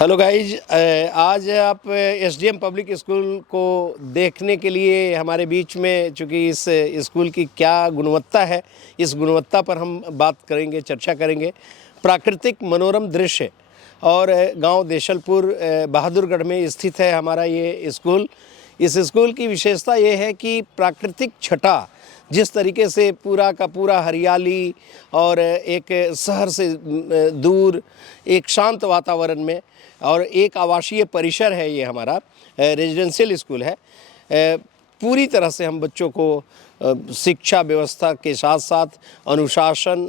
Hello guys, आज आप SDM public school को देखने के लिए हमारे बीच में, चूँकि इस स्कूल की क्या गुणवत्ता है, इस गुणवत्ता पर हम बात करेंगे, चर्चा करेंगे। प्राकृतिक मनोरम दृश्य और गांव देशलपुर बहादुरगढ़ में स्थित है हमारा ये स्कूल। इस स्कूल की विशेषता ये है कि प्राकृतिक छटा, जिस तरीके से पूरा का पूरा हरियाली और एक शहर से दूर एक शांत वातावरण में और एक आवासीय परिसर है, ये हमारा रेजिडेंशियल स्कूल है। पूरी तरह से हम बच्चों को शिक्षा व्यवस्था के साथ साथ अनुशासन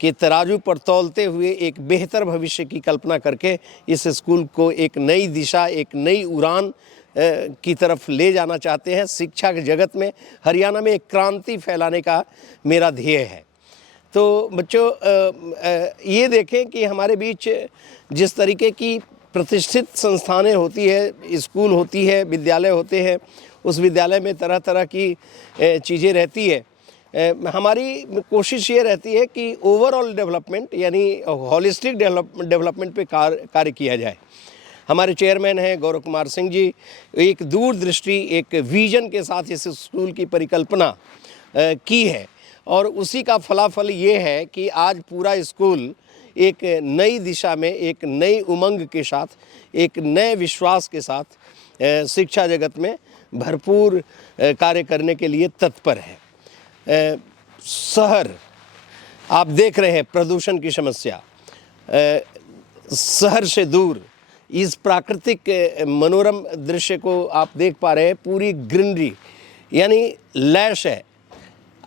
के तराजू पर तौलते हुए एक बेहतर भविष्य की कल्पना करके इस स्कूल को एक नई दिशा, एक नई उड़ान की तरफ ले जाना चाहते हैं। शिक्षा के जगत में हरियाणा में एक क्रांति फैलाने का मेरा ध्येय है। तो बच्चों, ये देखें कि हमारे बीच जिस तरीके की प्रतिष्ठित संस्थानें होती है, स्कूल होती है, विद्यालय होते हैं, उस विद्यालय में तरह तरह की चीज़ें रहती है। हमारी कोशिश ये रहती है कि ओवरऑल डेवलपमेंट यानी हॉलिस्टिक डेवलपमेंट पे कार्य किया जाए। हमारे चेयरमैन हैं गौरव कुमार सिंह जी, एक दूरदृष्टि, एक विजन के साथ इस स्कूल की परिकल्पना की है और उसी का फलाफल ये है कि आज पूरा स्कूल एक नई दिशा में, एक नई उमंग के साथ, एक नए विश्वास के साथ शिक्षा जगत में भरपूर कार्य करने के लिए तत्पर है। शहर, आप देख रहे हैं प्रदूषण की समस्या, शहर से दूर इस प्राकृतिक मनोरम दृश्य को आप देख पा रहे हैं। पूरी ग्रीनरी यानी लैश है।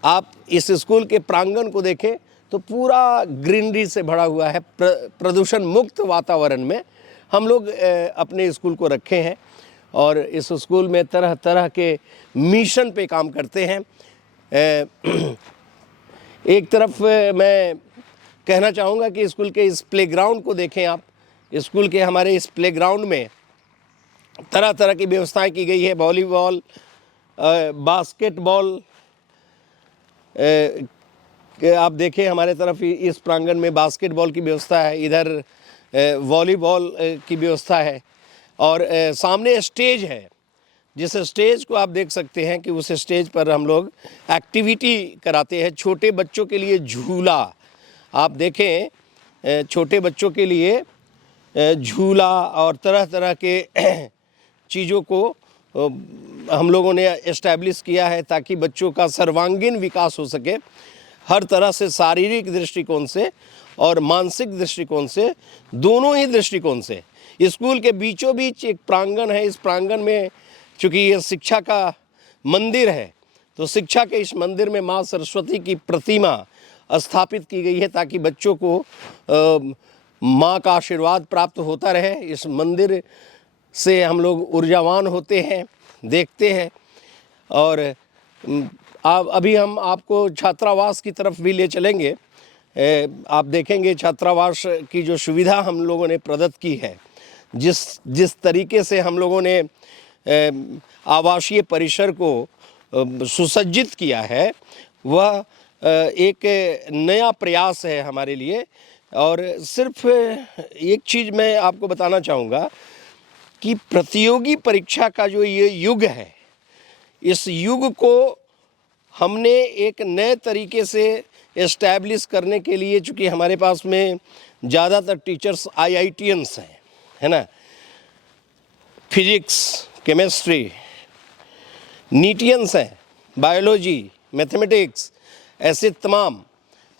आप इस स्कूल के प्रांगण को देखें तो पूरा ग्रीनरी से भरा हुआ है। प्रदूषण मुक्त वातावरण में हम लोग अपने स्कूल को रखे हैं और इस स्कूल में तरह तरह के मिशन पे काम करते हैं। एक तरफ मैं कहना चाहूँगा कि स्कूल के इस प्लेग्राउंड को देखें आप। स्कूल के हमारे इस प्लेग्राउंड में तरह तरह की व्यवस्थाएं की गई है। वॉलीबॉल, बास्केटबॉल, आप देखें हमारे तरफ इस प्रांगण में बास्केटबॉल की व्यवस्था है, इधर वॉलीबॉल की व्यवस्था है और सामने स्टेज है। जिस स्टेज को आप देख सकते हैं कि उस स्टेज पर हम लोग एक्टिविटी कराते हैं। छोटे बच्चों के लिए झूला, आप देखें छोटे बच्चों के लिए झूला और तरह तरह के चीज़ों को हम लोगों ने एस्टैब्लिश किया है ताकि बच्चों का सर्वांगीण विकास हो सके। हर तरह से, शारीरिक दृष्टिकोण से और मानसिक दृष्टिकोण से, दोनों ही दृष्टिकोण से। स्कूल के बीचों बीच एक प्रांगण है। इस प्रांगण में चूँकि ये शिक्षा का मंदिर है, तो शिक्षा के इस मंदिर में माँ सरस्वती की प्रतिमा स्थापित की गई है ताकि बच्चों को माँ का आशीर्वाद प्राप्त होता रहे। इस मंदिर से हम लोग ऊर्जावान होते हैं, देखते हैं। और अभी हम आपको छात्रावास की तरफ भी ले चलेंगे। आप देखेंगे छात्रावास की जो सुविधा हम लोगों ने प्रदत्त की है, जिस तरीके से हम लोगों ने आवासीय परिसर को सुसज्जित किया है, वह एक नया प्रयास है हमारे लिए। और सिर्फ एक चीज़ मैं आपको बताना चाहूँगा कि प्रतियोगी परीक्षा का जो ये युग है, इस युग को हमने एक नए तरीके से एस्टैब्लिश करने के लिए, चूँकि हमारे पास में ज़्यादातर टीचर्स IITians हैं, है ना, फिजिक्स, केमिस्ट्री, नीटियंस हैं, बायोलॉजी, मैथमेटिक्स, ऐसे तमाम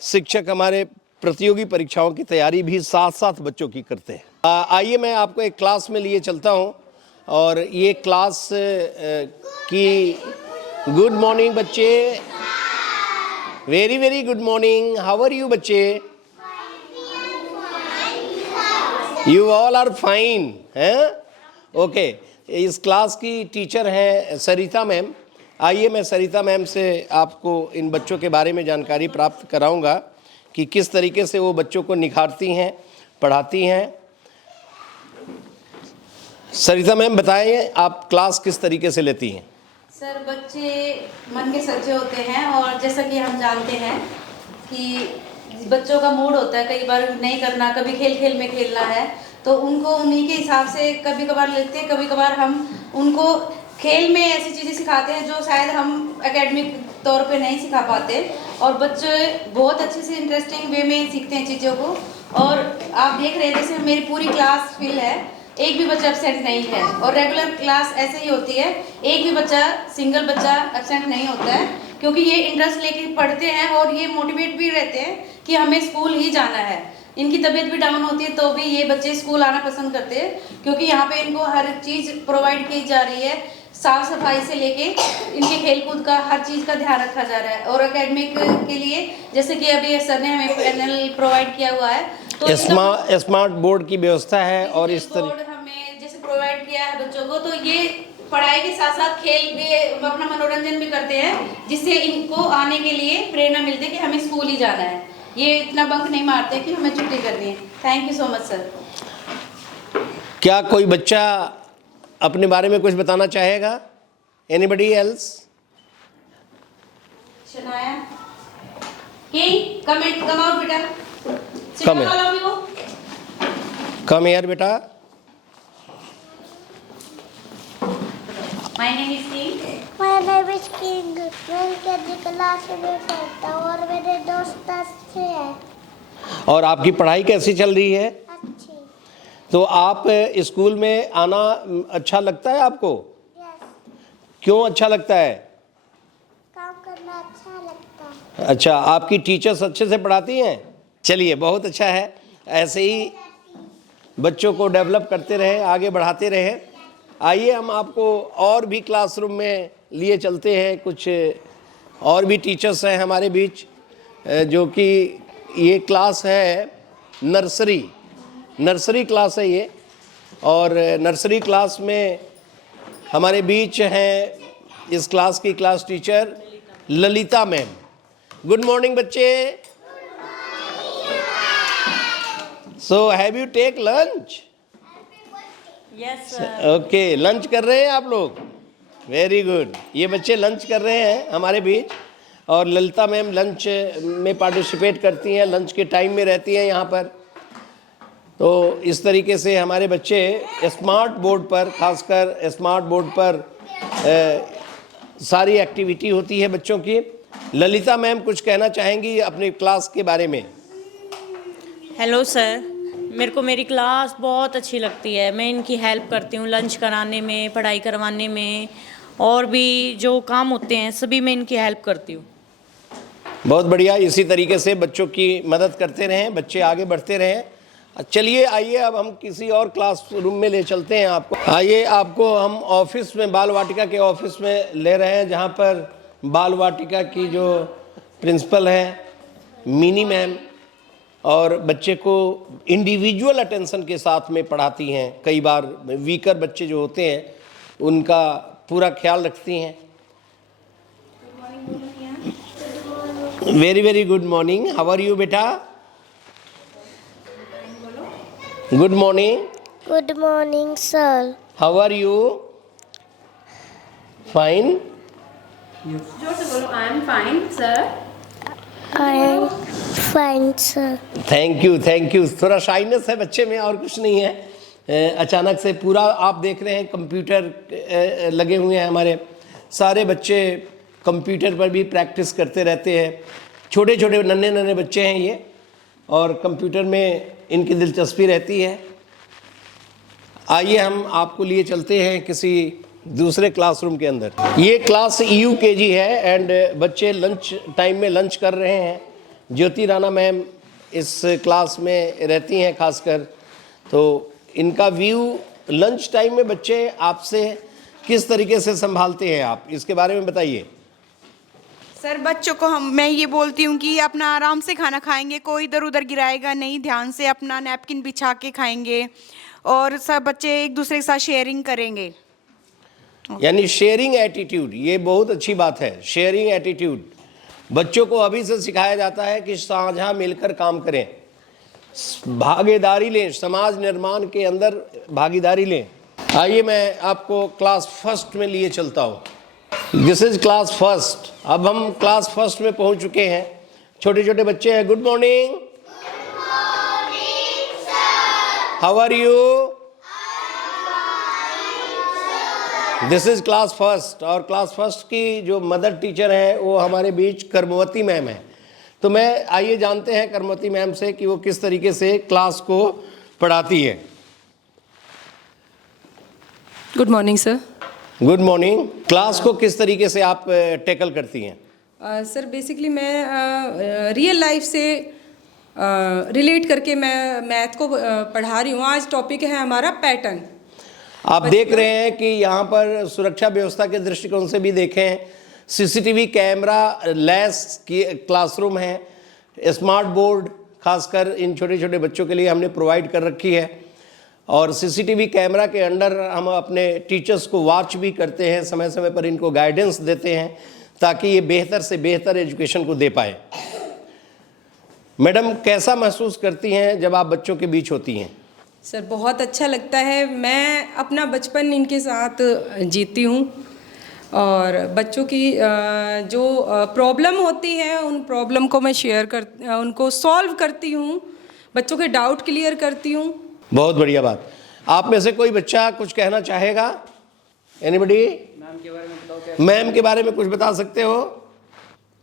शिक्षक हमारे प्रतियोगी परीक्षाओं की तैयारी भी साथ साथ बच्चों की करते हैं। आइए मैं आपको एक क्लास में लिए चलता हूं और ये क्लास की गुड मॉर्निंग बच्चे, very very good morning. How are you बच्चे? यू ऑल आर फाइन, हैं? ओके। इस क्लास की टीचर हैं सरिता मैम। आइए मैं सरिता मैम से आपको इन बच्चों के बारे में जानकारी प्राप्त कराऊंगा कि किस तरीके से वो बच्चों को निखारती हैं, पढ़ाती हैं। सरिता मैम बताइए, आप क्लास किस तरीके से लेती हैं? सर, बच्चे मन के सच्चे होते हैं और जैसा कि हम जानते हैं कि बच्चों का मूड होता है, कई बार नहीं करना, कभी खेल खेल में खेलना है, तो उनको उन्हीं के हिसाब से कभी कभार लेते हैं, कभी कभार हम उनको खेल में ऐसी चीज़ें सिखाते हैं जो शायद हम एकेडमिक तौर पे नहीं सिखा पाते, और बच्चे बहुत अच्छे से इंटरेस्टिंग वे में सीखते हैं चीज़ों को। और आप देख रहे हैं जैसे मेरी पूरी क्लास फिल है, एक भी बच्चा एब्सेंट नहीं है, और रेगुलर क्लास ऐसे ही होती है, एक भी बच्चा सिंगल बच्चा एब्सेंट नहीं होता है, क्योंकि ये इंटरेस्ट लेके पढ़ते हैं और ये मोटिवेट भी रहते हैं कि हमें स्कूल ही जाना है। इनकी तबीयत भी डाउन होती है तो भी ये बच्चे स्कूल आना पसंद करते हैं, क्योंकि यहाँ पे इनको हर चीज़ प्रोवाइड की जा रही है, साफ सफाई से लेके इनके खेलकूद का हर चीज़ का ध्यान रखा जा रहा है। और एकेडमिक के लिए जैसे कि अभी सर ने हमें पैनल प्रोवाइड किया हुआ है, तो स्मार्ट बोर्ड की व्यवस्था है और इस तरह हमें जैसे प्रोवाइड किया है बच्चों को, तो ये पढ़ाई के साथ साथ खेल भी, अपना मनोरंजन भी करते हैं, जिससे इनको आने के लिए प्रेरणा मिलती है कि हमें स्कूल ही जाना है। ये इतना बंक नहीं मारते कि हमें छुट्टी करनी है। Thank you so much sir. क्या कोई बच्चा अपने बारे में कुछ बताना चाहेगा? Anybody else? Shanaya, come out बेटा, Come here. कम हियर बेटा। My name is king. My name is King. मैं केजी क्लास में पढ़ता हूँ और मेरे दोस्त अच्छे हैं। और आपकी पढ़ाई कैसी चल रही है? अच्छी। तो आप स्कूल में आना अच्छा लगता है आपको? Yes. क्यों अच्छा लगता है? काम करना अच्छा लगता है। अच्छा, आपकी टीचर्स अच्छे से पढ़ाती हैं? चलिए, बहुत अच्छा है। ऐसे ही बच्चों को डेवलप करते रहे, आगे बढ़ाते रहे। आइए हम आपको और भी क्लासरूम में लिए चलते हैं। कुछ और भी टीचर्स हैं हमारे बीच, जो कि ये क्लास है नर्सरी क्लास है ये। और नर्सरी क्लास में हमारे बीच हैं इस क्लास की class teacher Lalita ma'am. Good morning बच्चे। So have you take lunch? Yes okay, lunch कर रहे हैं आप लोग? Very good. ये बच्चे लंच कर रहे हैं हमारे बीच, और ललिता मैम लंच में पार्टिसिपेट करती हैं, लंच के टाइम में रहती हैं यहाँ पर। तो इस तरीके से हमारे बच्चे स्मार्ट बोर्ड पर, खासकर स्मार्ट बोर्ड पर सारी एक्टिविटी होती है बच्चों की। ललिता मैम कुछ कहना चाहेंगी अपनी क्लास के बारे में? हेलो सर, मेरे को मेरी क्लास बहुत अच्छी लगती है। मैं इनकी हेल्प करती हूँ लंच कराने में, पढ़ाई करवाने में, और भी जो काम होते हैं सभी में इनकी हेल्प करती हूँ। बहुत बढ़िया। इसी तरीके से बच्चों की मदद करते रहें, बच्चे आगे बढ़ते रहें। चलिए आइए अब हम किसी और क्लास रूम में ले चलते हैं आपको। आइए आपको हम ऑफिस में, बाल वाटिका के ऑफिस में ले रहे हैं, जहाँ पर बाल वाटिका की जो प्रिंसिपल है मिनी मैम, और बच्चे को इंडिविजुअल अटेंशन के साथ में पढ़ाती हैं। कई बार वीकर बच्चे जो होते हैं उनका पूरा ख्याल रखती हैं। Very very good morning. How are you बेटा? Good morning. Good morning, sir. How are you? Fine. जोर से बोलो। I am fine sir. I am fine, sir. Thank you. थोड़ा शाइनेस है बच्चे में, और कुछ नहीं है। अचानक से पूरा आप देख रहे हैं कंप्यूटर लगे हुए हैं। हमारे सारे बच्चे कंप्यूटर पर भी प्रैक्टिस करते रहते हैं। छोटे छोटे नन्हे बच्चे हैं ये, और कंप्यूटर में इनकी दिलचस्पी रहती है। आइए हम आपको लिए चलते हैं किसी दूसरे क्लासरूम के अंदर। ये क्लास UKG है, एंड बच्चे लंच टाइम में लंच कर रहे हैं। ज्योति राणा मैम इस क्लास में रहती हैं खासकर। तो इनका व्यू लंच टाइम में बच्चे आपसे किस तरीके से संभालते हैं आप, इसके बारे में बताइए। सर, बच्चों को मैं ये बोलती हूँ कि अपना आराम से खाना खाएंगे, कोई इधर उधर गिराएगा नहीं, ध्यान से अपना नैपकिन बिछा के खाएंगे, और सब बच्चे एक दूसरे के साथ शेयरिंग करेंगे। यानी शेयरिंग एटीट्यूड, ये बहुत अच्छी बात है। शेयरिंग एटीट्यूड बच्चों को अभी से सिखाया जाता है कि साझा मिलकर काम करें, भागीदारी लें, समाज निर्माण के अंदर भागीदारी लें। आइए मैं आपको क्लास फर्स्ट में लिए चलता हूँ। This is class first. अब हम क्लास फर्स्ट में पहुँच चुके हैं। छोटे छोटे बच्चे हैं। Good morning. How are you? This is class first, और क्लास फर्स्ट की जो मदर टीचर है वो हमारे बीच कर्मवती मैम है। तो मैं आइए जानते हैं कर्मवती मैम से कि वो किस तरीके से क्लास को पढ़ाती है। Good morning sir. Good morning. Class को किस तरीके से आप टैकल करती हैं? सर बेसिकली मैं रियल लाइफ से रिलेट करके मैं मैथ को पढ़ा रही हूँ। आज टॉपिक है हमारा पैटर्न। आप देख रहे हैं कि यहाँ पर सुरक्षा व्यवस्था के दृष्टिकोण से भी देखें, सीसीटीवी कैमरा लैस की क्लासरूम है, स्मार्ट बोर्ड खासकर इन छोटे छोटे बच्चों के लिए हमने प्रोवाइड कर रखी है, और सीसीटीवी कैमरा के अंडर हम अपने टीचर्स को वॉच भी करते हैं, समय समय पर इनको गाइडेंस देते हैं ताकि ये बेहतर से बेहतर एजुकेशन को दे पाए। मैडम, कैसा महसूस करती हैं जब आप बच्चों के बीच होती हैं? सर बहुत अच्छा लगता है। मैं अपना बचपन इनके साथ जीती हूँ और बच्चों की जो प्रॉब्लम होती है उन प्रॉब्लम को मैं उनको सॉल्व करती हूँ, बच्चों के डाउट क्लियर करती हूँ। बहुत बढ़िया बात। आप में से कोई बच्चा कुछ कहना चाहेगा? एनीबडी? मैम के बारे में कुछ बता सकते हो?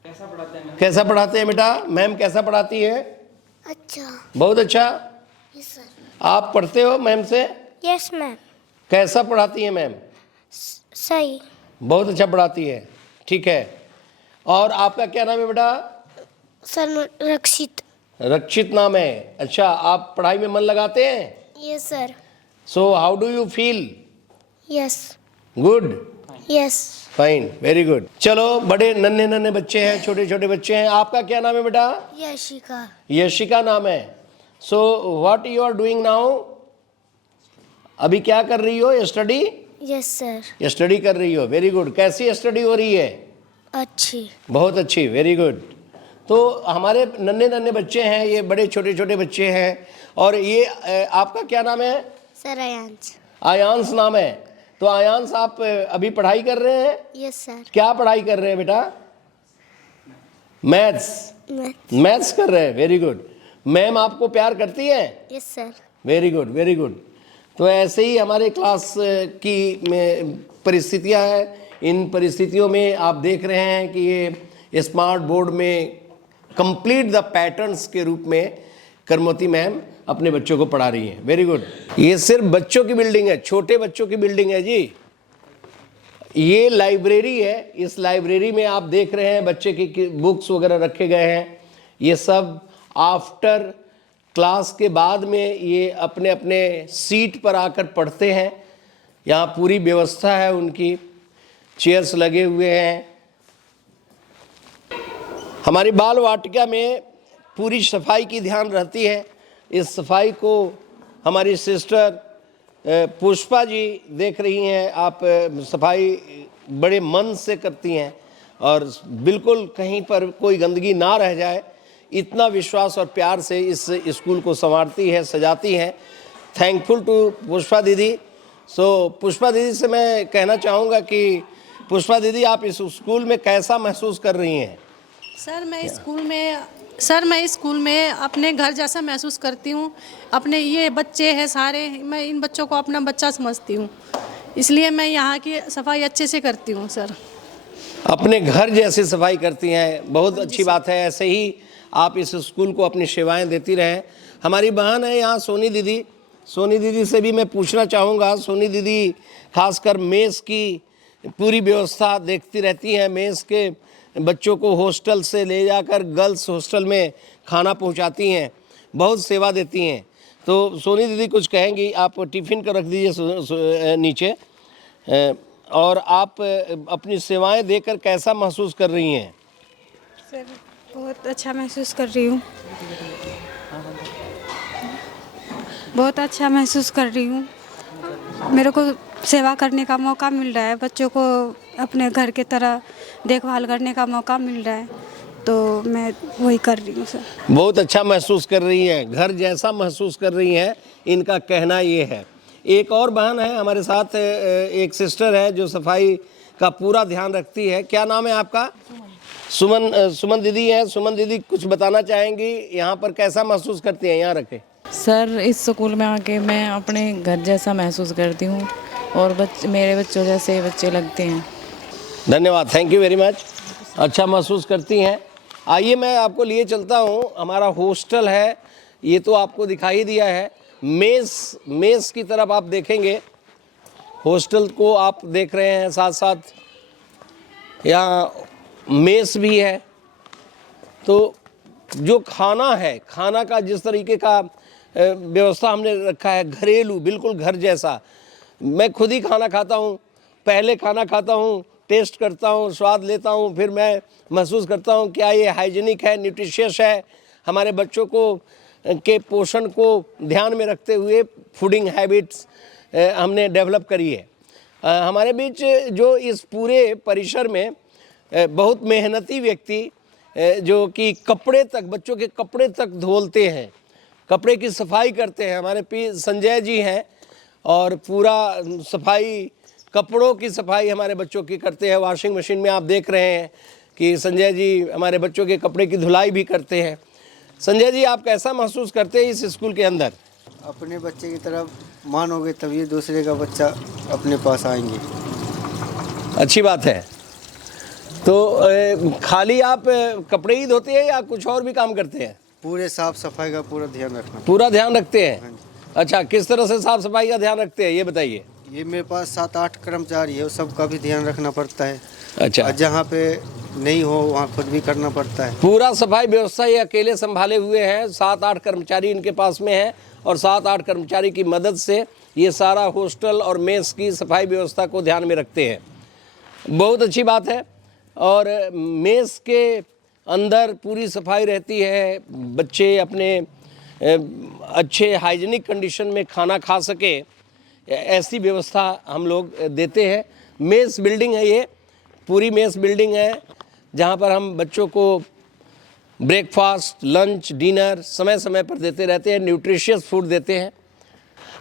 कैसा पढ़ाते हैं बेटा? मैम कैसा पढ़ाती है? अच्छा। बहुत अच्छा। Yes sir. आप पढ़ते हो मैम से? Yes ma'am. कैसा पढ़ाती है मैम? सही। बहुत अच्छा पढ़ाती है, ठीक है। और आपका क्या नाम है बेटा? सर रक्षित। रक्षित नाम है। अच्छा, आप पढ़ाई में मन लगाते हैं? Yes sir. So how do you feel? Yes. Good? Yes. Fine, very good. चलो, बड़े नन्हे नन्हे बच्चे हैं, छोटे छोटे बच्चे हैं। आपका क्या नाम है बेटा? यशिका। यशिका नाम है। So what you are doing now? अभी क्या कर रही हो? स्टडी? Yes sir. स्टडी कर रही हो, वेरी गुड। कैसी स्टडी हो रही है? अच्छी। बहुत अच्छी, वेरी गुड। तो हमारे नन्हे नन्हे बच्चे हैं, ये बड़े छोटे छोटे बच्चे हैं। और ये आपका क्या नाम है? सर आयांश। आयांश नाम है। तो आयांश, आप अभी पढ़ाई कर रहे हैं? Yes sir. क्या पढ़ाई कर रहे हैं बेटा? मैथ्स। मैथ्स कर रहे हैं, वेरी गुड। मैम आपको प्यार करती है? Yes sir. Very good, very good. तो ऐसे ही हमारे क्लास की परिस्थितियां हैं। इन परिस्थितियों में आप देख रहे हैं कि ये स्मार्ट बोर्ड में कंप्लीट द पैटर्न्स के रूप में कर्मवती मैम अपने बच्चों को पढ़ा रही हैं। Very good. ये सिर्फ बच्चों की बिल्डिंग है, छोटे बच्चों की बिल्डिंग है जी। ये लाइब्रेरी है। इस लाइब्रेरी में आप देख रहे हैं बच्चे की बुक्स वगैरह रखे गए हैं। ये सब आफ्टर क्लास के बाद में ये अपने अपने सीट पर आकर पढ़ते हैं। यहाँ पूरी व्यवस्था है उनकी, चेयर्स लगे हुए हैं। हमारी बाल वाटिका में पूरी सफाई की ध्यान रहती है। इस सफाई को हमारी सिस्टर पुष्पा जी देख रही हैं। आप सफाई बड़े मन से करती हैं और बिल्कुल कहीं पर कोई गंदगी ना रह जाए, इतना विश्वास और प्यार से इस स्कूल को संवारती है, सजाती हैं। थैंकफुल टू पुष्पा दीदी। सो पुष्पा दीदी से मैं कहना चाहूँगा कि पुष्पा दीदी, आप इस स्कूल में कैसा महसूस कर रही हैं? सर मैं स्कूल में अपने घर जैसा महसूस करती हूँ। अपने ये बच्चे हैं सारे, मैं इन बच्चों को अपना बच्चा समझती हूँ, इसलिए मैं यहाँ की सफाई अच्छे से करती हूँ सर। अपने घर जैसी सफाई करती हैं, बहुत अच्छी बात है। ऐसे ही आप इस स्कूल को अपनी सेवाएं देती रहें। हमारी बहन है यहाँ सोनी दीदी। सोनी दीदी से भी मैं पूछना चाहूँगा। सोनी दीदी खासकर मेस की पूरी व्यवस्था देखती रहती हैं। मेस के बच्चों को हॉस्टल से ले जाकर गर्ल्स हॉस्टल में खाना पहुंचाती हैं, बहुत सेवा देती हैं। तो सोनी दीदी कुछ कहेंगी। आप टिफ़िन का रख दीजिए नीचे। और आप अपनी सेवाएं देकर कैसा महसूस कर रही हैं? सर बहुत अच्छा महसूस कर रही हूँ, बहुत अच्छा महसूस कर रही हूँ। मेरे को सेवा करने का मौका मिल रहा है, बच्चों को अपने घर के तरह देखभाल करने का मौका मिल रहा है, तो मैं वही कर रही हूँ सर। बहुत अच्छा महसूस कर रही हैं, घर जैसा महसूस कर रही हैं, इनका कहना ये है। एक और बहन है हमारे साथ, एक सिस्टर है जो सफाई का पूरा ध्यान रखती है। क्या नाम है आपका? सुमन दीदी हैं। सुमन दीदी कुछ बताना चाहेंगी, यहाँ पर कैसा महसूस करती हैं? यहाँ रखें। सर इस स्कूल में आके मैं अपने घर जैसा महसूस करती हूँ और मेरे बच्चों जैसे बच्चे लगते हैं। धन्यवाद, थैंक यू वेरी मच। अच्छा महसूस करती हैं। आइए मैं आपको लिए चलता हूँ, हमारा हॉस्टल है, ये तो आपको दिखाई दिया है। मेस की तरफ आप देखेंगे, हॉस्टल को आप देख रहे हैं, साथ साथ यहाँ मेस भी है। तो जो खाना है, खाना का जिस तरीके का व्यवस्था हमने रखा है, घरेलू, बिल्कुल घर जैसा। मैं खुद ही खाना खाता हूँ, पहले खाना खाता हूँ, टेस्ट करता हूँ, स्वाद लेता हूँ, फिर मैं महसूस करता हूँ क्या ये हाइजीनिक है, न्यूट्रिशियस है, हमारे बच्चों को के पोषण को ध्यान में रखते हुए फूडिंग हैबिट्स हमने डेवलप करी है। हमारे बीच जो इस पूरे परिसर में बहुत मेहनती व्यक्ति जो कि कपड़े तक, बच्चों के कपड़े तक धोलते हैं, कपड़े की सफाई करते हैं, हमारे संजय जी हैं और पूरा सफाई, कपड़ों की सफाई हमारे बच्चों की करते हैं। वॉशिंग मशीन में आप देख रहे हैं कि संजय जी हमारे बच्चों के कपड़े की धुलाई भी करते हैं। संजय जी, आप कैसा महसूस करते हैं इस स्कूल के अंदर? अपने बच्चे की तरफ मानोगे तभी दूसरे का बच्चा अपने पास आएंगे। अच्छी बात है। तो खाली आप कपड़े ही धोते हैं या कुछ और भी काम करते हैं? पूरे साफ सफाई का पूरा ध्यान रखना। पूरा ध्यान रखते हैं। अच्छा, किस तरह से साफ सफाई का ध्यान रखते हैं ये बताइए। ये मेरे पास 7-8 कर्मचारी है, सबका भी ध्यान रखना पड़ता है। अच्छा, जहाँ पे नहीं हो वहाँ खुद भी करना पड़ता है। पूरा सफाई व्यवस्था ये अकेले संभाले हुए हैं। 7-8 कर्मचारी इनके पास में है और 7-8 कर्मचारी की मदद से ये सारा हॉस्टल और मेस की सफाई व्यवस्था को ध्यान में रखते हैं। बहुत अच्छी बात है। और मेस के अंदर पूरी सफाई रहती है, बच्चे अपने अच्छे हाइजीनिक कंडीशन में खाना खा सके, ऐसी व्यवस्था हम लोग देते हैं। मेस बिल्डिंग है, ये पूरी मेस बिल्डिंग है जहाँ पर हम बच्चों को ब्रेकफास्ट, लंच, डिनर समय समय पर देते रहते हैं, न्यूट्रिशियस फूड देते हैं।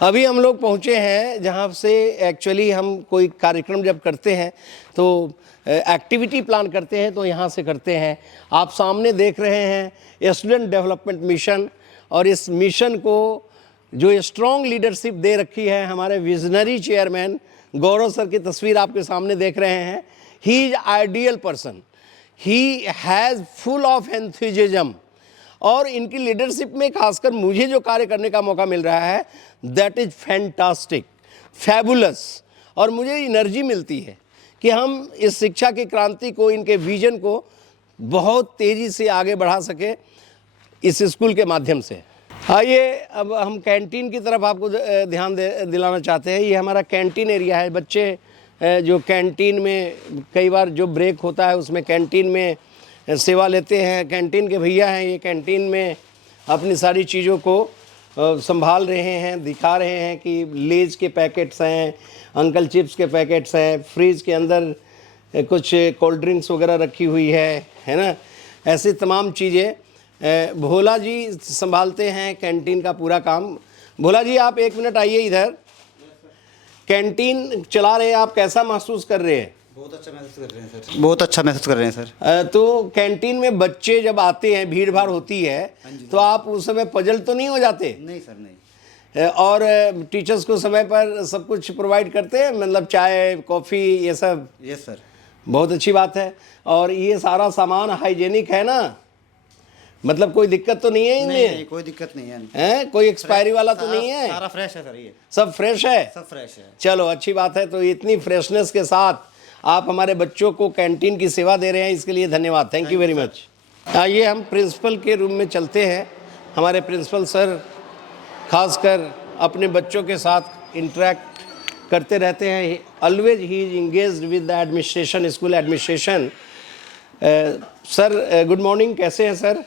अभी हम लोग पहुँचे हैं जहाँ से एक्चुअली हम कोई कार्यक्रम जब करते हैं तो एक्टिविटी प्लान करते हैं तो यहाँ से करते हैं। आप सामने देख रहे हैं स्टूडेंट डेवलपमेंट मिशन, और इस मिशन को जो स्ट्रॉन्ग लीडरशिप दे रखी है हमारे विजनरी चेयरमैन गौरव सर की तस्वीर आपके सामने देख रहे हैं। He is ideal person, he has full of enthusiasm, और इनकी लीडरशिप में खासकर मुझे जो कार्य करने का मौका मिल रहा है दैट इज़ फैंटास्टिक, फैबुलस, और मुझे एनर्जी मिलती है कि हम इस शिक्षा की क्रांति को, इनके विजन को बहुत तेज़ी से आगे बढ़ा सके इस स्कूल के माध्यम से। आइए अब हम कैंटीन की तरफ आपको ध्यान दिलाना चाहते हैं। ये हमारा कैंटीन एरिया है। बच्चे जो कैंटीन में कई बार जो ब्रेक होता है उसमें कैंटीन में सेवा लेते हैं। कैंटीन के भैया हैं, ये कैंटीन में अपनी सारी चीज़ों को संभाल रहे हैं, दिखा रहे हैं कि लेज के पैकेट्स हैं, अंकल चिप्स के पैकेट्स हैं, फ्रिज के अंदर कुछ कोल्ड ड्रिंक्स वगैरह रखी हुई है ना, ऐसी तमाम चीज़ें भोला जी संभालते हैं कैंटीन का पूरा काम। भोला जी, आप 1 मिनट आइए इधर। कैंटीन चला रहे हैं आप, कैसा महसूस कर रहे हैं? बहुत अच्छा महसूस कर रहे हैं सर। बहुत अच्छा महसूस कर रहे हैं सर। तो कैंटीन में बच्चे जब आते हैं, भीड़ भाड़ होती है, तो आप उस समय पजल तो नहीं हो जाते? नहीं सर, नहीं। और टीचर्स को समय पर सब कुछ प्रोवाइड करते हैं, मतलब चाय, कॉफ़ी, ये सब? Yes sir. बहुत अच्छी बात है। और ये सारा सामान हाइजेनिक है ना, मतलब कोई दिक्कत तो नहीं है इनमें? नहीं, कोई दिक्कत नहीं है। कोई एक्सपायरी वाला तो नहीं है? सारा फ्रेश है सर, ये सब फ्रेश है। सब फ्रेश है। चलो अच्छी बात है। तो इतनी फ्रेशनेस के साथ आप हमारे बच्चों को कैंटीन की सेवा दे रहे हैं, इसके लिए धन्यवाद, थैंक यू वेरी मच। आइए हम प्रिंसिपल के रूम में चलते हैं। हमारे प्रिंसिपल सर खासकर अपने बच्चों के साथ इंटरेक्ट करते रहते हैं। ऑलवेज ही is engaged with the administration, school administration. Sir good morning, कैसे हैं sir?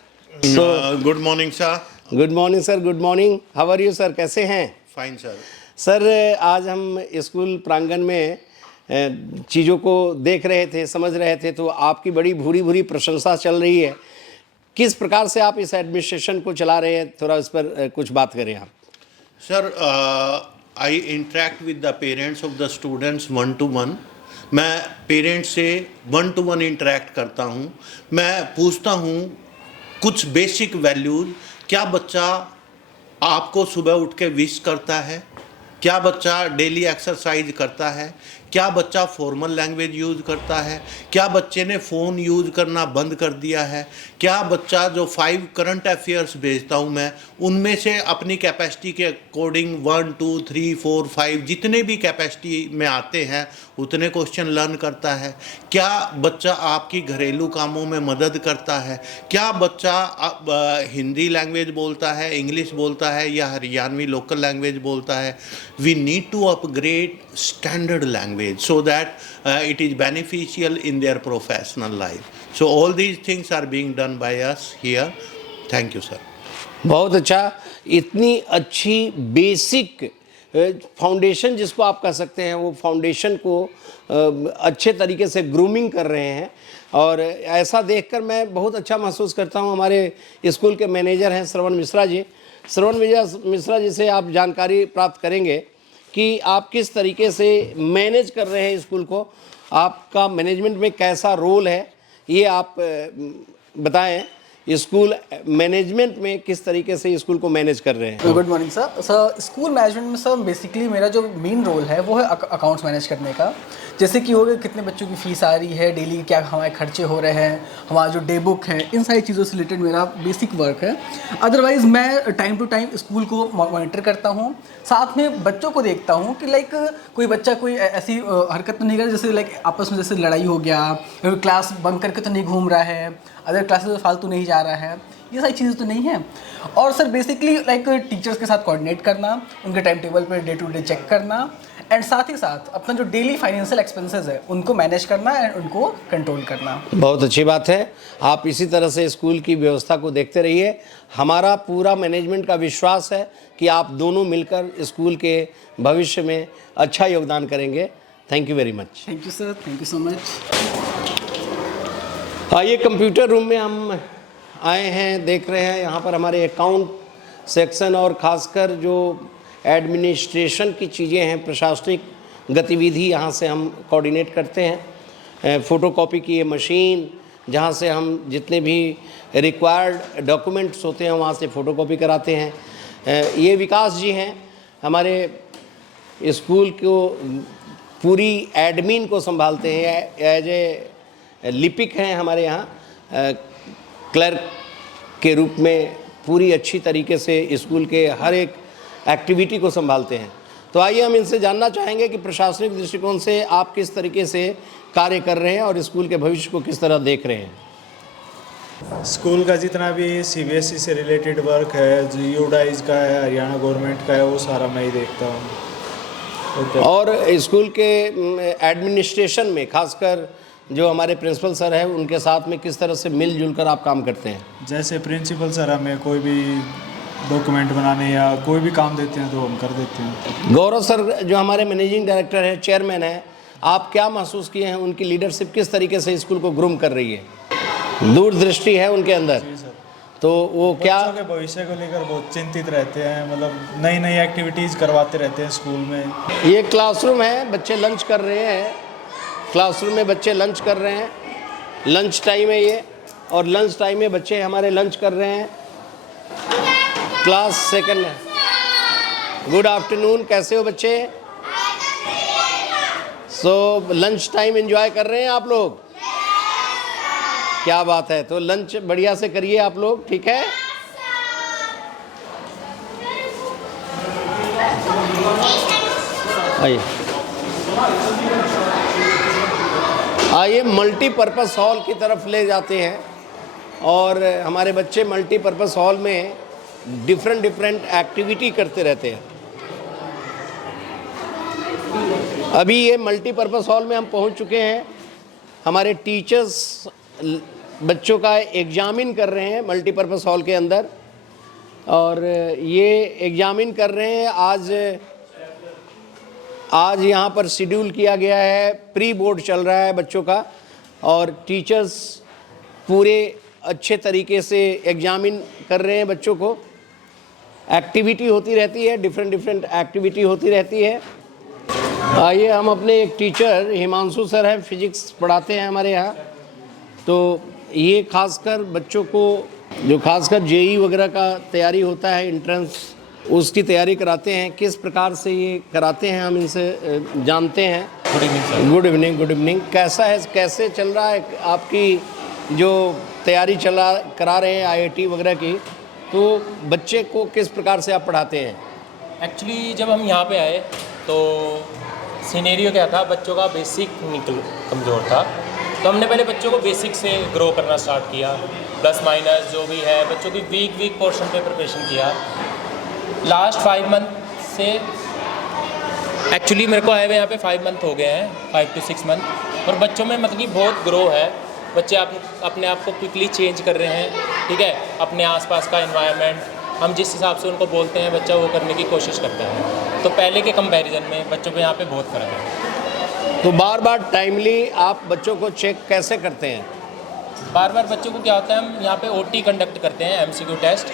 Good morning sir. Good morning sir, good morning. How are you sir, कैसे हैं? Fine sir. सर आज हम स्कूल प्रांगण में चीज़ों को देख रहे थे, समझ रहे थे, तो आपकी बड़ी भूरी भूरी प्रशंसा चल रही है। किस प्रकार से आप इस एडमिनिस्ट्रेशन को चला रहे हैं, थोड़ा इस पर कुछ बात करें आप। Sir I interact with the parents of the students 1-to-1। मैं पेरेंट्स से 1-to-1 इंटरेक्ट करता हूँ। मैं पूछता हूँ कुछ बेसिक वैल्यूज, क्या बच्चा आपको सुबह उठ के विश करता है? क्या बच्चा डेली एक्सरसाइज करता है? क्या बच्चा फॉर्मल लैंग्वेज यूज़ करता है? क्या बच्चे ने फ़ोन यूज़ करना बंद कर दिया है? क्या बच्चा जो 5 करंट अफेयर्स भेजता हूँ मैं, उनमें से अपनी कैपेसिटी के अकॉर्डिंग 1 2 3 4 5 जितने भी कैपेसिटी में आते हैं उतने क्वेश्चन लर्न करता है? क्या बच्चा आपकी घरेलू कामों में मदद करता है? क्या बच्चा हिंदी लैंग्वेज बोलता है, इंग्लिश बोलता है या हरियाणवी लोकल लैंग्वेज बोलता है? We need to upgrade standard language so that it is beneficial in their professional life. So all these things are being done by us here. Thank you, sir. बहुत अच्छा। इतनी अच्छी basic foundation जिसको आप कह सकते हैं, वो फाउंडेशन को अच्छे तरीके से ग्रूमिंग कर रहे हैं और ऐसा देखकर मैं बहुत अच्छा महसूस करता हूँ। हमारे स्कूल के मैनेजर हैं श्रवण मिश्रा जी। श्रवण मिश्रा जी से आप जानकारी प्राप्त करेंगे कि आप किस तरीके से मैनेज कर रहे हैं स्कूल को, आपका मैनेजमेंट में कैसा रोल है, ये आप बताएं। स्कूल मैनेजमेंट में किस तरीके से स्कूल को मैनेज कर रहे हैं? Good morning sir. School management में सर बेसिकली मेरा जो मेन रोल है वो है अकाउंट्स मैनेज करने का। जैसे कि हो गया कितने बच्चों की फ़ीस आ रही है, डेली क्या हमारे खर्चे हो रहे हैं, हमारा जो डे बुक है, इन सारी चीज़ों से रिलेटेड मेरा बेसिक वर्क है। अदरवाइज़ मैं टाइम टू टाइम स्कूल को मॉनिटर करता हूँ, साथ में बच्चों को देखता हूँ कि लाइक कोई बच्चा कोई ऐसी हरकत तो नहीं कर, जैसे लाइक आपस में जैसे लड़ाई हो गया, क्लास बंक करके तो नहीं घूम रहा है, अदर क्लासेस में फालतू नहीं जा रहा है, ये सारी चीज़ें तो नहीं है। और सर बेसिकली लाइक टीचर्स के साथ कोऑर्डिनेट करना, उनके टाइम टेबल पर डे टू डे चेक करना एंड साथ ही साथ अपना जो डेली फाइनेंशियल एक्सपेंसेस है उनको मैनेज करना एंड उनको कंट्रोल करना। बहुत अच्छी बात है। आप इसी तरह से स्कूल की व्यवस्था को देखते रहिए। हमारा पूरा मैनेजमेंट का विश्वास है कि आप दोनों मिलकर स्कूल के भविष्य में अच्छा योगदान करेंगे। Thank you very much. Thank you sir, thank you so much. आइए कंप्यूटर रूम में हम आए हैं, देख रहे हैं यहाँ पर हमारे अकाउंट सेक्शन और ख़ासकर जो एडमिनिस्ट्रेशन की चीज़ें हैं, प्रशासनिक गतिविधि यहाँ से हम कोऑर्डिनेट करते हैं। फ़ोटोकॉपी की ये मशीन जहाँ से हम जितने भी रिक्वायर्ड डॉक्यूमेंट्स होते हैं वहाँ से फ़ोटोकॉपी कराते हैं। ये विकास जी हैं, हमारे स्कूल को पूरी एडमिन को संभालते हैं, एज ए लिपिक हैं हमारे यहाँ, क्लर्क के रूप में पूरी अच्छी तरीके से स्कूल के हर एक एक्टिविटी को संभालते हैं। तो आइए हम इनसे जानना चाहेंगे कि प्रशासनिक दृष्टिकोण से आप किस तरीके से कार्य कर रहे हैं और स्कूल के भविष्य को किस तरह देख रहे हैं। स्कूल का जितना भी सीबीएसई से रिलेटेड वर्क है, जो यूडाइज का है, हरियाणा गवर्नमेंट का है, वो सारा मैं ही देखता हूँ। और स्कूल के एडमिनिस्ट्रेशन में खासकर जो हमारे प्रिंसिपल सर हैं उनके साथ में किस तरह से मिलजुल कर आप काम करते हैं? जैसे प्रिंसिपल सर हमें कोई भी डॉक्यूमेंट बनाने या कोई भी काम देते हैं तो हम कर देते हैं। गौरव सर जो हमारे मैनेजिंग डायरेक्टर हैं, चेयरमैन हैं, आप क्या महसूस किए हैं, उनकी लीडरशिप किस तरीके से स्कूल को ग्रूम कर रही है? दूरदृष्टि है उनके अंदर, तो वो क्या बच्चों के भविष्य को लेकर बहुत चिंतित रहते हैं, मतलब नई नई एक्टिविटीज़ करवाते रहते हैं स्कूल में। ये क्लासरूम है, बच्चे लंच कर रहे हैं, क्लासरूम में बच्चे लंच कर रहे हैं, लंच टाइम है ये, और लंच टाइम में बच्चे हमारे लंच कर रहे हैं। क्लास सेकंड है। गुड आफ्टरनून, कैसे हो बच्चे? सो लंच टाइम एंजॉय कर रहे हैं आप लोग? क्या बात है, तो लंच बढ़िया से करिए आप लोग, ठीक है? आइए मल्टीपर्पस हॉल की तरफ ले जाते हैं और हमारे बच्चे मल्टीपर्पस हॉल में डिफरेंट एक्टिविटी करते रहते हैं। अभी ये मल्टीपर्पस हॉल में हम पहुंच चुके हैं। हमारे टीचर्स बच्चों का एग्जामिन कर रहे हैं मल्टीपर्पस हॉल के अंदर, और ये एग्जामिन कर रहे हैं। आज यहाँ पर शेड्यूल किया गया है, प्री बोर्ड चल रहा है बच्चों का, और टीचर्स पूरे अच्छे तरीके से एग्जामिन कर रहे हैं बच्चों को। एक्टिविटी होती रहती है, डिफरेंट एक्टिविटी होती रहती है। आइए हम अपने एक टीचर हिमांशु सर हैं, फिजिक्स पढ़ाते हैं हमारे यहाँ, तो ये खासकर बच्चों को जो खासकर जेई वगैरह का तैयारी होता है, एंट्रेंस उसकी तैयारी कराते हैं। किस प्रकार से ये कराते हैं हम इनसे जानते हैं। Good evening sir. Good evening, good evening. कैसा है, कैसे चल रहा है आपकी जो तैयारी करा रहे हैं आईआईटी वगैरह की, तो बच्चे को किस प्रकार से आप पढ़ाते हैं? एक्चुअली जब हम यहाँ पे आए तो सिनेरियो क्या था, बच्चों का बेसिक कमज़ोर था, तो हमने पहले बच्चों को बेसिक से ग्रो करना स्टार्ट किया। प्लस माइनस जो भी है बच्चों की वीक पोर्शन पे प्रिपरेशन किया। लास्ट 5 मंथ से एक्चुअली मेरे को आए हुए यहाँ पे 5 मंथ हो गए हैं, 5 to 6 मंथ, और बच्चों में मतलब कि बहुत ग्रो है। बच्चे अपने आप को क्विकली चेंज कर रहे हैं, ठीक है। अपने आसपास का एनवायरनमेंट हम जिस हिसाब से उनको बोलते हैं बच्चा वो करने की कोशिश करता है। तो पहले के कंपैरिजन में बच्चों पे यहाँ पे बहुत फ़र्क है। तो बार बार टाइमली आप बच्चों को चेक कैसे करते हैं? बार बार बच्चों को क्या होता है, हम यहाँ पे OT कंडक्ट करते हैं, MCQ टेस्ट,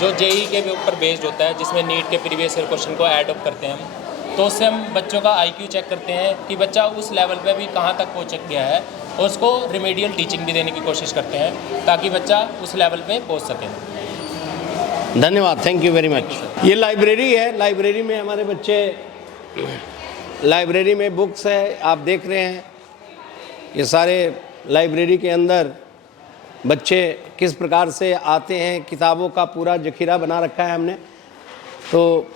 जो JEE के ऊपर बेस्ड होता है, जिसमें नीट के प्रीवियस ईयर क्वेश्चन को ऐड अप करते हैं हम। तो उससे हम बच्चों का IQ चेक करते हैं कि बच्चा उस लेवल पे भी कहाँ तक पहुँच गया है, और उसको रिमेडियल टीचिंग भी देने की कोशिश करते हैं ताकि बच्चा उस लेवल पे पहुँच सके। धन्यवाद, थैंक यू वेरी मच। ये लाइब्रेरी है, लाइब्रेरी में हमारे बच्चे, लाइब्रेरी में बुक्स है, आप देख रहे हैं। ये सारे लाइब्रेरी के अंदर बच्चे किस प्रकार से आते हैं, किताबों का पूरा जखीरा बना रखा है हमने। तो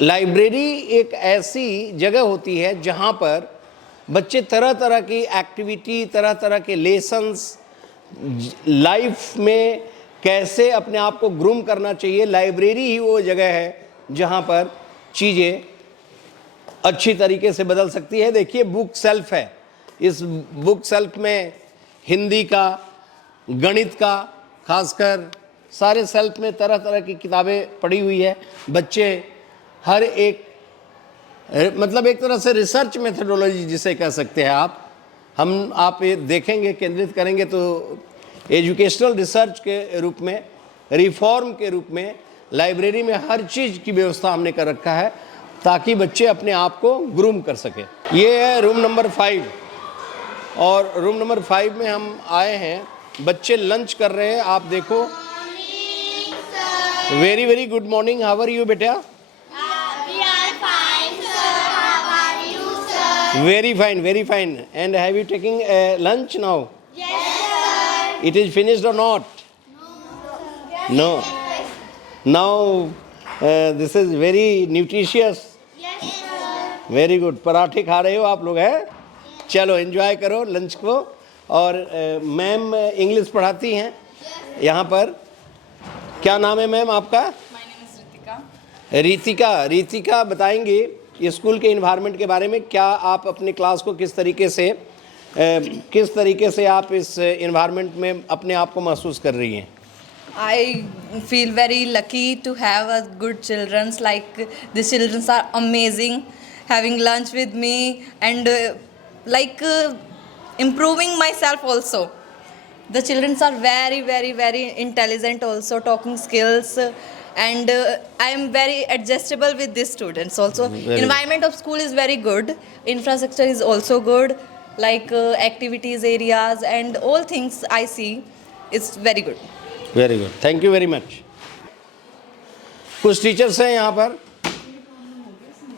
लाइब्रेरी एक ऐसी जगह होती है जहाँ पर बच्चे तरह तरह की एक्टिविटी, तरह तरह के लेसन्स, लाइफ में कैसे अपने आप को ग्रूम करना चाहिए, लाइब्रेरी ही वो जगह है जहाँ पर चीज़ें अच्छी तरीके से बदल सकती है। देखिए बुक सेल्फ है, इस बुक सेल्फ में हिंदी का, गणित का, खासकर सारे सेल्फ में तरह तरह की किताबें पड़ी हुई है। बच्चे हर एक मतलब एक तरह से रिसर्च मेथडोलॉजी जिसे कह सकते हैं आप ये देखेंगे, केंद्रित करेंगे तो एजुकेशनल रिसर्च के रूप में, रिफॉर्म के रूप में लाइब्रेरी में हर चीज़ की व्यवस्था हमने कर रखा है ताकि बच्चे अपने आप को ग्रूम कर सकें। ये है रूम नंबर 5, और रूम नंबर 5 में हम आए हैं। बच्चे लंच कर रहे हैं, आप देखो। Very very good morning, how are you बेटा? Very fine, very fine. And have you taken lunch now? Yes, sir. It is finished or not? No. Now this is very nutritious. Yes, sir. Very good. पराठे खा रहे हो आप लोग, हैं? चलो enjoy करो लंच को। और मैम इंग्लिश पढ़ाती हैं यहाँ पर। क्या नाम है मैम आपका? रीतिका बताएंगी स्कूल के इन्वायरमेंट के बारे में। क्या आप अपनी क्लास को किस तरीके से आप इस इन्वायरमेंट में अपने आप को महसूस कर रही हैं? I feel very lucky to have a good childrens, like these childrens are amazing, having lunch with me and improving myself also. The childrens are very, very, very intelligent also, talking skills, and I am very adjustable with these students also. Environment of school is very good, infrastructure is also good, like activities areas and all things I see is very good. Very good, thank you very much. कुछ teachers हैं यहाँ पर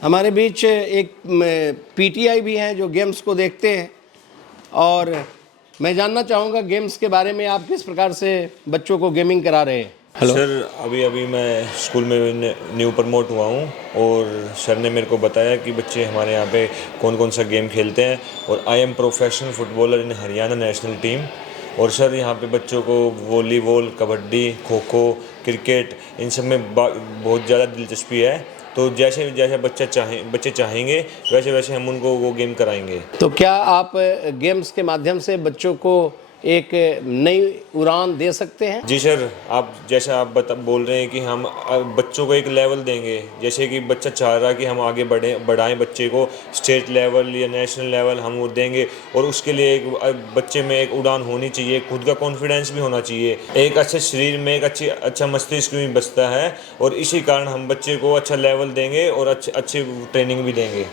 हमारे बीच। एक PTI भी हैं जो games को देखते हैं, और मैं जानना चाहूँगा गेम्स के बारे में, आप किस प्रकार से बच्चों को गेमिंग करा रहे हैं? हेलो सर, अभी मैं स्कूल में न्यू प्रमोट हुआ हूँ, और सर ने मेरे को बताया कि बच्चे हमारे यहाँ पे कौन कौन सा गेम खेलते हैं, और I am professional footballer in Haryana national team. और सर यहाँ पे बच्चों को वॉलीबॉल, कबड्डी, खो खो, क्रिकेट, इन सब में बहुत ज़्यादा दिलचस्पी है। तो जैसे जैसे बच्चे चाहेंगे वैसे वैसे हम उनको वो गेम कराएंगे। तो क्या आप गेम्स के माध्यम से बच्चों को एक नई उड़ान दे सकते हैं? जी सर, आप जैसा आप बोल रहे हैं कि हम बच्चों को एक लेवल देंगे, जैसे कि बच्चा चाह रहा है कि हम आगे बढ़ाएं बच्चे को, स्टेट लेवल या नेशनल लेवल हम वो देंगे। और उसके लिए एक बच्चे में एक उड़ान होनी चाहिए, खुद का कॉन्फिडेंस भी होना चाहिए, एक अच्छे शरीर में एक अच्छा मस्तिष्क भी बचता है, और इसी कारण हम बच्चे को अच्छा लेवल देंगे और अच्छी ट्रेनिंग भी देंगे।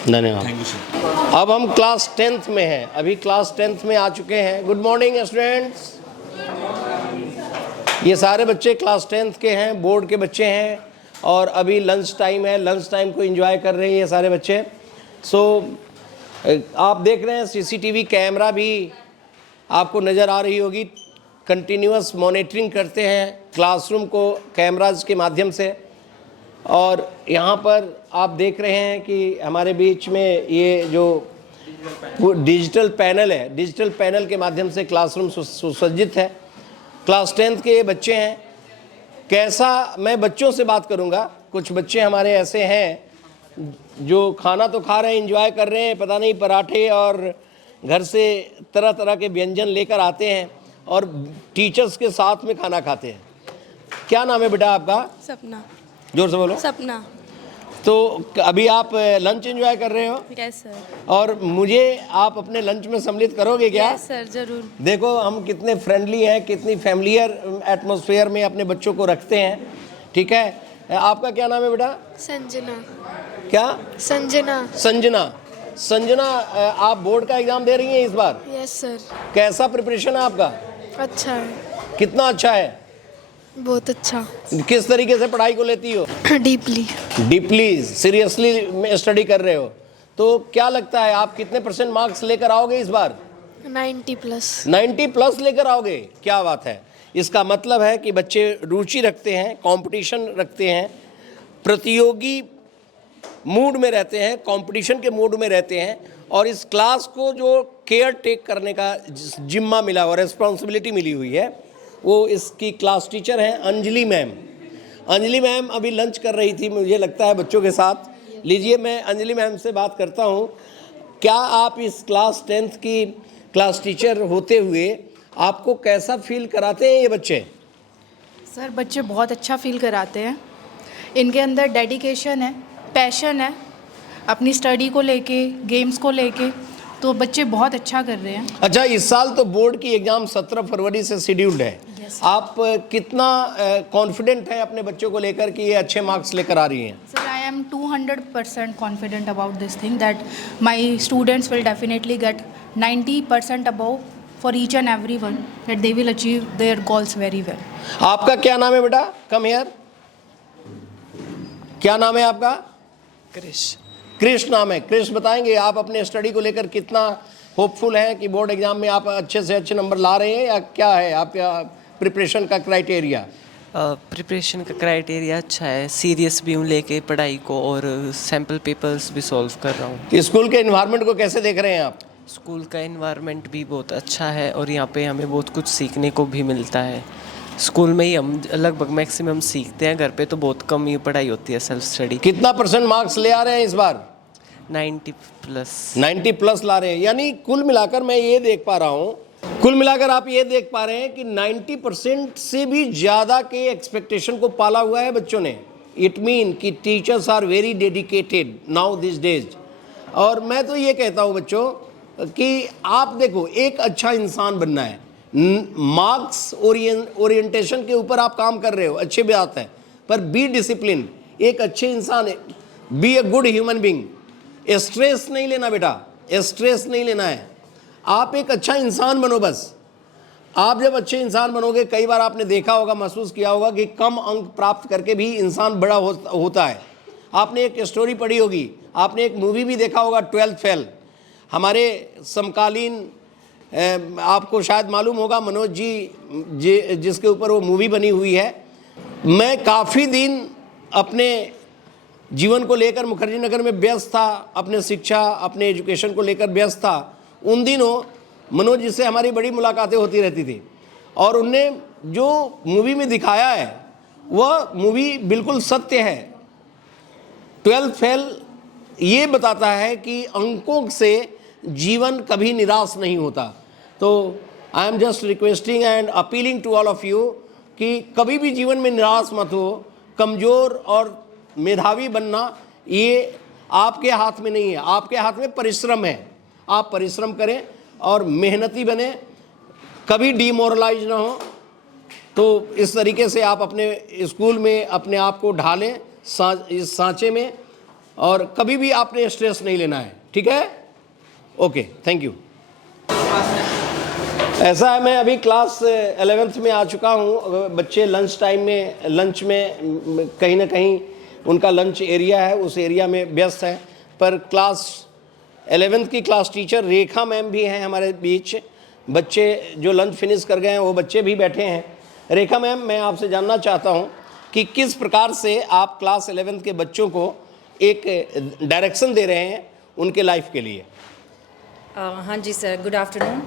धन्यवाद, थैंक यू सर। अब हम क्लास 10th में हैं, अभी क्लास 10th में आ चुके हैं। Good morning students. ये सारे बच्चे क्लास 10th के हैं, बोर्ड के बच्चे हैं और अभी लंच टाइम है, लंच टाइम को एंजॉय कर रहे हैं ये सारे बच्चे। सो आप देख रहे हैं सीसीटीवी कैमरा भी आपको नज़र आ रही होगी, कंटिन्यूअस मॉनिटरिंग करते हैं क्लासरूम को कैमराज के माध्यम से। और यहाँ पर आप देख रहे हैं कि हमारे बीच में ये जो डिजिटल पैनल है, डिजिटल पैनल के माध्यम से क्लासरूम सुसज्जित है। क्लास 10th के ये बच्चे हैं। कैसा, मैं बच्चों से बात करूँगा। कुछ बच्चे हमारे ऐसे हैं जो खाना तो खा रहे हैं, एंजॉय कर रहे हैं, पता नहीं पराठे और घर से तरह तरह के व्यंजन लेकर आते हैं और टीचर्स के साथ में खाना खाते हैं। क्या नाम है बेटा आपका? सपना। जोर से बोलो। सपना। तो अभी आप लंच एंजॉय कर रहे हो? Yes sir. और मुझे आप अपने लंच में सम्मिलित करोगे क्या? यस सर, जरूर। देखो हम कितने फ्रेंडली हैं, कितनी फैमिलियर एटमॉस्फेयर में अपने बच्चों को रखते हैं। ठीक है, आपका क्या नाम है बेटा? संजना। क्या? संजना। संजना। संजना, आप बोर्ड का एग्जाम दे रही हैं इस बार? Yes sir. कैसा प्रिपरेशन है आपका? अच्छा है। कितना अच्छा है? बहुत अच्छा। किस तरीके से पढ़ाई को लेती हो? डीपली सीरियसली स्टडी कर रहे हो। तो क्या लगता है आप कितने % मार्क्स लेकर आओगे इस बार? 90+। 90+ लेकर आओगे? क्या बात है। इसका मतलब है कि बच्चे रुचि रखते हैं, कंपटीशन रखते हैं, प्रतियोगी मूड में रहते हैं, कंपटीशन के मूड में रहते हैं और इस क्लास को जो केयर टेक करने का जिम्मा मिला हुआ, रिस्पॉन्सिबिलिटी मिली हुई है, वो इसकी क्लास टीचर हैं अंजलि मैम। अंजलि मैम अभी लंच कर रही थी मुझे लगता है बच्चों के साथ। लीजिए मैं अंजलि मैम से बात करता हूँ। क्या आप इस क्लास 10th की क्लास टीचर होते हुए आपको कैसा फील कराते हैं ये बच्चे? सर बच्चे बहुत अच्छा फील कराते हैं। इनके अंदर डेडिकेशन है, पैशन है अपनी स्टडी को लेके, गेम्स को लेके, तो बच्चे बहुत अच्छा कर रहे हैं। अच्छा, इस साल तो बोर्ड की एग्ज़ाम 17 फरवरी से शेड्यूल्ड है। आप कितना कॉन्फिडेंट हैं अपने बच्चों को लेकर कि ये अच्छे मार्क्स लेकर आ रही हैं? Sir I am 200% confident about this thing that my students will definitely get 90% above for each and every one, that they will achieve their goals very well. आपका क्या नाम है बेटा? Come here. क्या नाम है आपका? क्रिश। क्रिश नाम है। क्रिश, बताएंगे आप अपने स्टडी को लेकर कितना होपफुल हैं कि बोर्ड एग्जाम में आप अच्छे से अच्छे नंबर ला रहे हैं, या क्या है आपका प्रिपरेशन का क्राइटेरिया? प्रिपरेशन का क्राइटेरिया अच्छा है, सीरियस भी हूँ लेके पढ़ाई को और सैम्पल पेपर्स भी सॉल्व कर रहा हूँ। स्कूल के इन्वायरमेंट को कैसे देख रहे हैं आप? स्कूल का इन्वायरमेंट भी बहुत अच्छा है और यहाँ पे हमें बहुत कुछ सीखने को भी मिलता है। स्कूल में ही हम लगभग मैक्सिमम सीखते हैं, घर पे तो बहुत कम ही पढ़ाई होती है, सेल्फ स्टडी। कितना % मार्क्स ले आ रहे हैं इस बार? 90+। 90+ ला रहे हैं, यानी कुल मिलाकर मैं ये देख पा रहा हूँ, कुल मिलाकर आप ये देख पा रहे हैं कि 90% से भी ज़्यादा के एक्सपेक्टेशन को पाला हुआ है बच्चों ने। इट मीन कि teachers are very dedicated now this days. और मैं तो ये कहता हूँ बच्चों कि आप देखो, एक अच्छा इंसान बनना है, मार्क्स ओरिएंटेशन के ऊपर आप काम कर रहे हो, अच्छी बात है, पर बी डिसिप्लिन, एक अच्छे इंसान, be a good human being. Stress नहीं लेना बेटा, स्ट्रेस नहीं लेना है, आप एक अच्छा इंसान बनो बस। आप जब अच्छे इंसान बनोगे, कई बार आपने देखा होगा, महसूस किया होगा कि कम अंक प्राप्त करके भी इंसान बड़ा होता है। आपने एक स्टोरी पढ़ी होगी, आपने एक मूवी भी देखा होगा, 12th फेल। हमारे समकालीन, आपको शायद मालूम होगा, मनोज जी जिसके ऊपर वो मूवी बनी हुई है। मैं काफ़ी दिन अपने जीवन को लेकर मुखर्जी नगर में व्यस्त था, अपने शिक्षा, अपने एजुकेशन को लेकर व्यस्त था। उन दिनों मनोज जी से हमारी बड़ी मुलाकातें होती रहती थी और उनने जो मूवी में दिखाया है वह मूवी बिल्कुल सत्य है। 12th फेल ये बताता है कि अंकों से जीवन कभी निराश नहीं होता। तो I am just requesting and appealing to all of you कि कभी भी जीवन में निराश मत हो। कमज़ोर और मेधावी बनना ये आपके हाथ में नहीं है, आपके हाथ में परिश्रम है। आप परिश्रम करें और मेहनती बने, कभी डीमोरलाइज ना हो। तो इस तरीके से आप अपने स्कूल में अपने आप को ढालें इस सांचे में, और कभी भी आपने स्ट्रेस नहीं लेना है। ठीक है? Okay, thank you. ऐसा है, मैं अभी क्लास 11th में आ चुका हूँ। बच्चे लंच टाइम में, लंच में कहीं ना कहीं उनका लंच एरिया है, उस एरिया में व्यस्त है। पर क्लास 11th की क्लास टीचर रेखा मैम भी हैं हमारे बीच। बच्चे जो लंच फिनिश कर गए हैं वो बच्चे भी बैठे हैं। रेखा मैम, मैं आपसे जानना चाहता हूँ कि किस प्रकार से आप क्लास 11th के बच्चों को एक डायरेक्शन दे रहे हैं उनके लाइफ के लिए। हाँ जी सर, गुड आफ्टरनून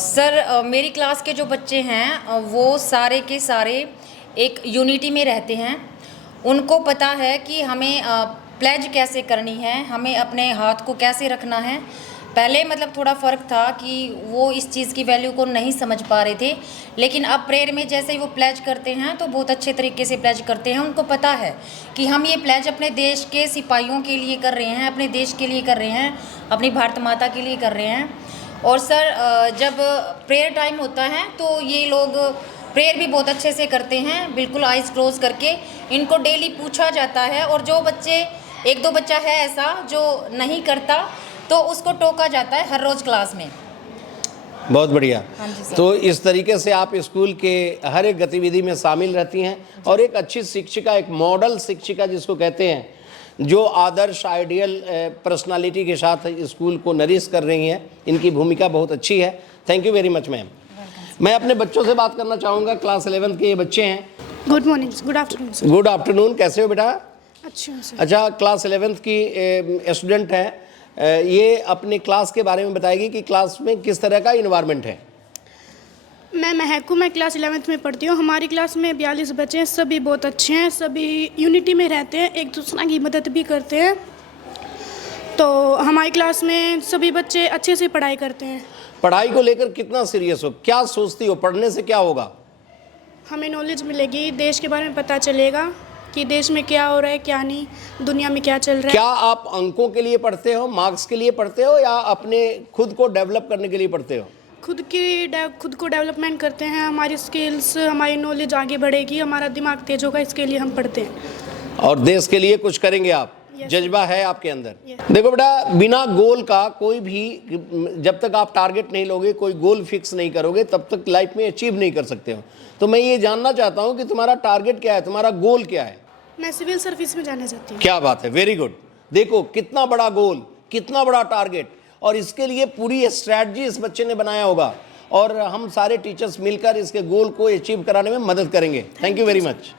सर। मेरी क्लास के जो बच्चे हैं वो सारे के सारे एक यूनिटी में रहते हैं। उनको पता है कि हमें प्लेज कैसे करनी है, हमें अपने हाथ को कैसे रखना है। पहले मतलब थोड़ा फ़र्क था कि वो इस चीज़ की वैल्यू को नहीं समझ पा रहे थे, लेकिन अब प्रेयर में जैसे ही वो प्लेज करते हैं तो बहुत अच्छे तरीके से प्लेज करते हैं। उनको पता है कि हम ये प्लेज अपने देश के सिपाहियों के लिए कर रहे हैं, अपने देश के लिए कर रहे हैं, अपनी भारत माता के लिए कर रहे हैं। और सर जब प्रेयर टाइम होता है तो ये लोग प्रेयर भी बहुत अच्छे से करते हैं, बिल्कुल आइज़ क्लोज करके। इनको डेली पूछा जाता है और जो बच्चे, एक दो बच्चा है ऐसा जो नहीं करता तो उसको टोका जाता है हर रोज़ क्लास में। बहुत बढ़िया। हाँ जी सर। तो इस तरीके से आप स्कूल के हर एक गतिविधि में शामिल रहती हैं और एक अच्छी शिक्षिका, एक मॉडल शिक्षिका जिसको कहते हैं, जो आदर्श आइडियल पर्सनालिटी के साथ स्कूल को नरिश कर रही हैं। इनकी भूमिका बहुत अच्छी है। Thank you very much ma'am. मैं अपने बच्चों से बात करना चाहूँगा। क्लास 11th के ये बच्चे हैं। Good morning, good afternoon sir. Good afternoon, कैसे हो बेटा? अच्छा सर। अच्छा, क्लास 11th की स्टूडेंट है। ये अपनी क्लास के बारे में बताएगी कि क्लास में किस तरह का इन्वायरमेंट है। मैं महक हूँ, मैं क्लास 11th में पढ़ती हूँ। हमारी क्लास में 42 बच्चे हैं, सभी बहुत अच्छे हैं, सभी यूनिटी में रहते हैं, एक दूसरे की मदद भी करते हैं। तो हमारी क्लास में सभी बच्चे अच्छे से पढ़ाई करते हैं। पढ़ाई को लेकर कितना सीरियस हो, क्या सोचती हो, पढ़ने से क्या होगा? हमें नॉलेज मिलेगी, देश के बारे में पता चलेगा कि देश में क्या हो रहा है, क्या नहीं, दुनिया में क्या चल रहा है। क्या आप अंकों के लिए पढ़ते हो, मार्क्स के लिए पढ़ते हो, या अपने खुद को डेवलप करने के लिए पढ़ते हो? खुद को डेवलपमेंट करते हैं। हमारी स्किल्स, हमारी नॉलेज आगे बढ़ेगी, हमारा दिमाग तेज होगा, इसके लिए हम पढ़ते हैं। और देश के लिए कुछ करेंगे आप, जज्बा है आपके अंदर। देखो बेटा, बिना गोल का कोई भी, जब तक आप टारगेट नहीं लोगे, कोई गोल फिक्स नहीं करोगे, तब तक लाइफ में अचीव नहीं कर सकते हो। तो मैं ये जानना चाहता हूँ कि तुम्हारा टारगेट क्या है, तुम्हारा गोल क्या है? मैं सिविल सर्विस में जाना चाहती हूँ। क्या बात है, वेरी गुड। देखो कितना बड़ा गोल, कितना बड़ा टारगेट, और इसके लिए पूरी स्ट्रैटेजी इस बच्चे ने बनाया होगा, और हम सारे टीचर्स मिलकर इसके गोल को अचीव कराने में मदद करेंगे। Thank you very much.